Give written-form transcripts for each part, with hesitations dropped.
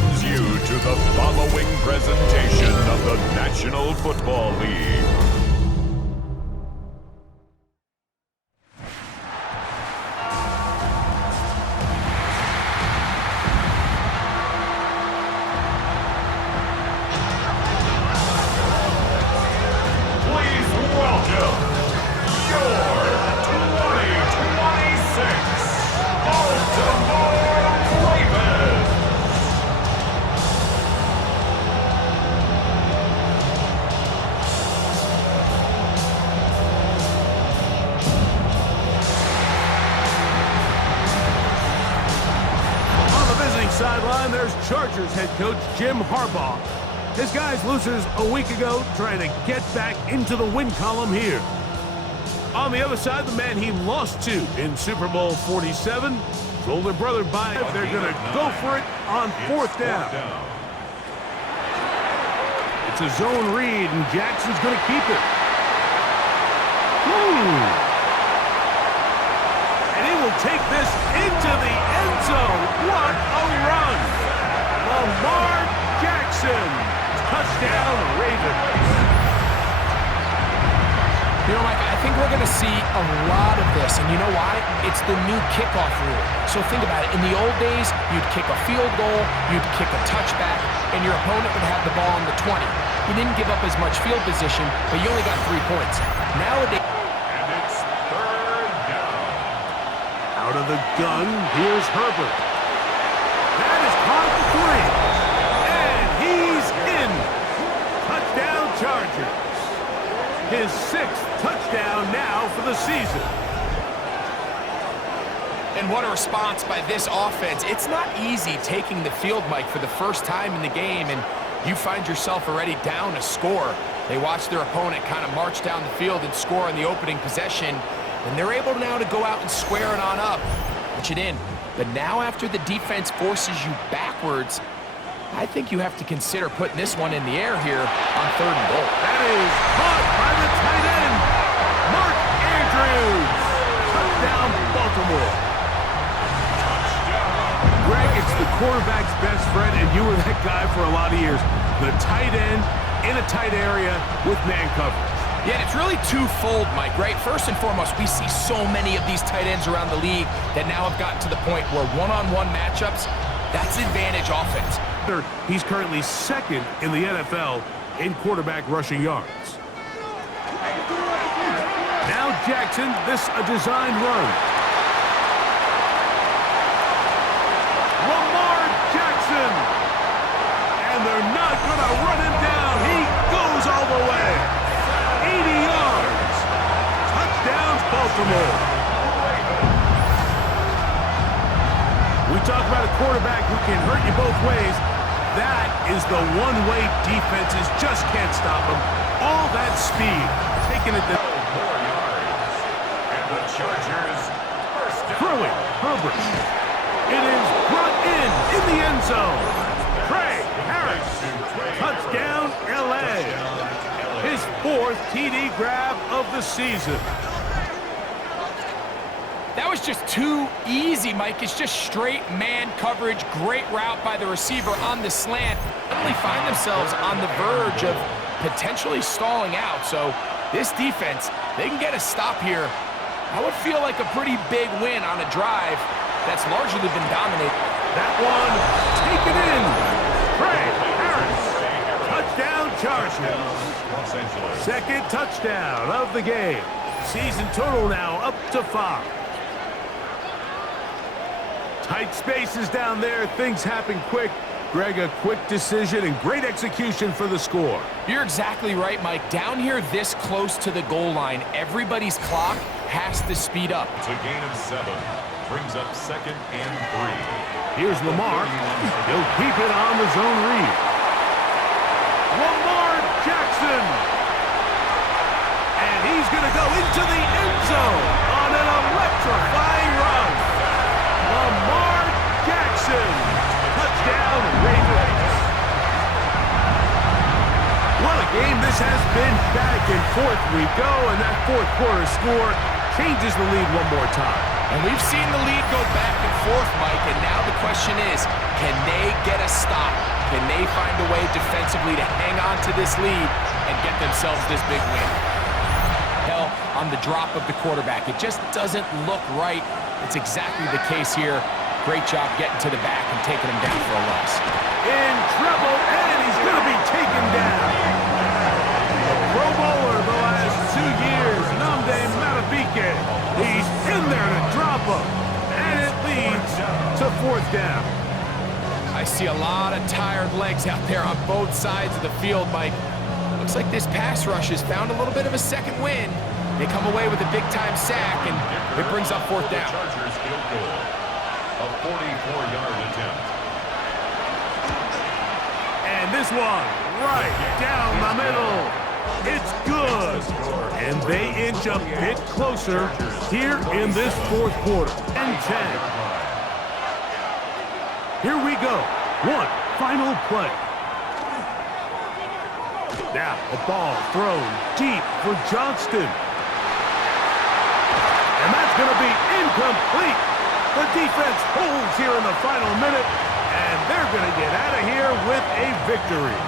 welcomes you to the following presentation of the National Football League. Please welcome your 2026 Baltimore Ravens. On the visiting sideline, there's Chargers head coach Jim Harbaugh. His guys loses a week ago, trying to get back into the win column here. On the other side, the man he lost to in Super Bowl 47, his older brother by. They're going to go for it on fourth down. It's a zone read, and Jackson's going to keep it. And he will take this into the end zone. What a run! Lamar Jackson. Touchdown, Ravens. You know, Mike, I think we're going to see a lot of this, and you know why? It's the new kickoff rule. So think about it. In the old days, you'd kick a field goal, you'd kick a touchback, and your opponent would have the ball on the 20. You didn't give up as much field position, but you only got 3 points. Nowadays... And it's third down. Out of the gun, here's Herbert. That is caught for 3. Touchdown Chargers. His 6th touchdown now for the season. And what a response by this offense. It's not easy taking the field, Mike, for the first time in the game, and you find yourself already down a score. They watch their opponent kind of march down the field and score on the opening possession, and they're able now to go out and square it on up, punch it in. But now after the defense forces you backwards, I think you have to consider putting this one in the air here on 3rd and goal. That is caught by the tight end, Mark Andrews. Touchdown, Baltimore. Greg, it's the quarterback's best friend, and you were that guy for a lot of years. The tight end in a tight area with man coverage. Yeah, it's really twofold, Mike, right? First and foremost, we see so many of these tight ends around the league that now have gotten to the point where one-on-one matchups, that's advantage offense. He's currently 2nd in the NFL in quarterback rushing yards. Now Jackson, this a designed run. Lamar Jackson. And they're not going to run him down. He goes all the way. 80 yards. Touchdowns, Baltimore. We talk about a quarterback who can hurt you both ways. That is the one way defenses just can't stop him. All that speed, taking it to... More yards. And the Chargers first down. Throwing, Herbert. It is brought in the end zone. Trey Harris. Touchdown, L.A. His 4th TD grab of the season. That was just too easy, Mike. It's just straight man coverage, great route by the receiver on the slant. Suddenly find themselves on the verge of potentially stalling out. So this defense, they can get a stop here. I would feel like a pretty big win on a drive that's largely been dominated. That one, taken in. Trey Harris. Touchdown, Chargers. 2nd touchdown of the game. Season total now up to 5. Tight spaces down there. Things happen quick. Greg, a quick decision and great execution for the score. You're exactly right, Mike. Down here this close to the goal line, everybody's clock has to speed up. It's a gain of 7. Brings up 2nd and 3. Here's Lamar. He'll keep it on the zone read. Lamar Jackson. And he's going to go into the end zone on an electrifying run. Lamar Jackson. Touchdown, Ravens. What a game this has been. Back and forth we go, and that 4th quarter score changes the lead one more time. And we've seen the lead go back and forth, Mike, and now the question is, can they get a stop? Can they find a way defensively to hang on to this lead and get themselves this big win? Hell, on the drop of the quarterback, it just doesn't look right. It's exactly the case here. Great job getting to the back and taking him down for a loss. In trouble, and he's going to be taken down. The Pro Bowler the last 2 years, Nnamdi Madubuike. He's in there to drop him, and it leads to 4th down. I see a lot of tired legs out there on both sides of the field, Mike. Looks like this pass rush has found a little bit of a second wind. They come away with a big-time sack, and it brings up 4th down. Chargers field goal. A 44-yard attempt. And this one, right down the middle. It's good. And they inch a bit closer here in this 4th quarter. And 10. Here we go. One final play. Now a ball thrown deep for Johnston. And that's going to be incomplete. The defense holds here in the final minute, and they're going to get out of here with a victory.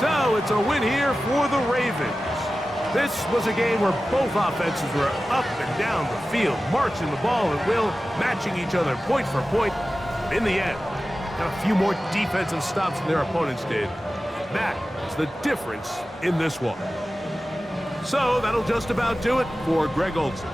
So it's a win here for the Ravens. This was a game where both offenses were up and down the field, marching the ball at will, matching each other point for point. But in the end, got a few more defensive stops than their opponents did. That is the difference in this one. So that'll just about do it for Greg Olson.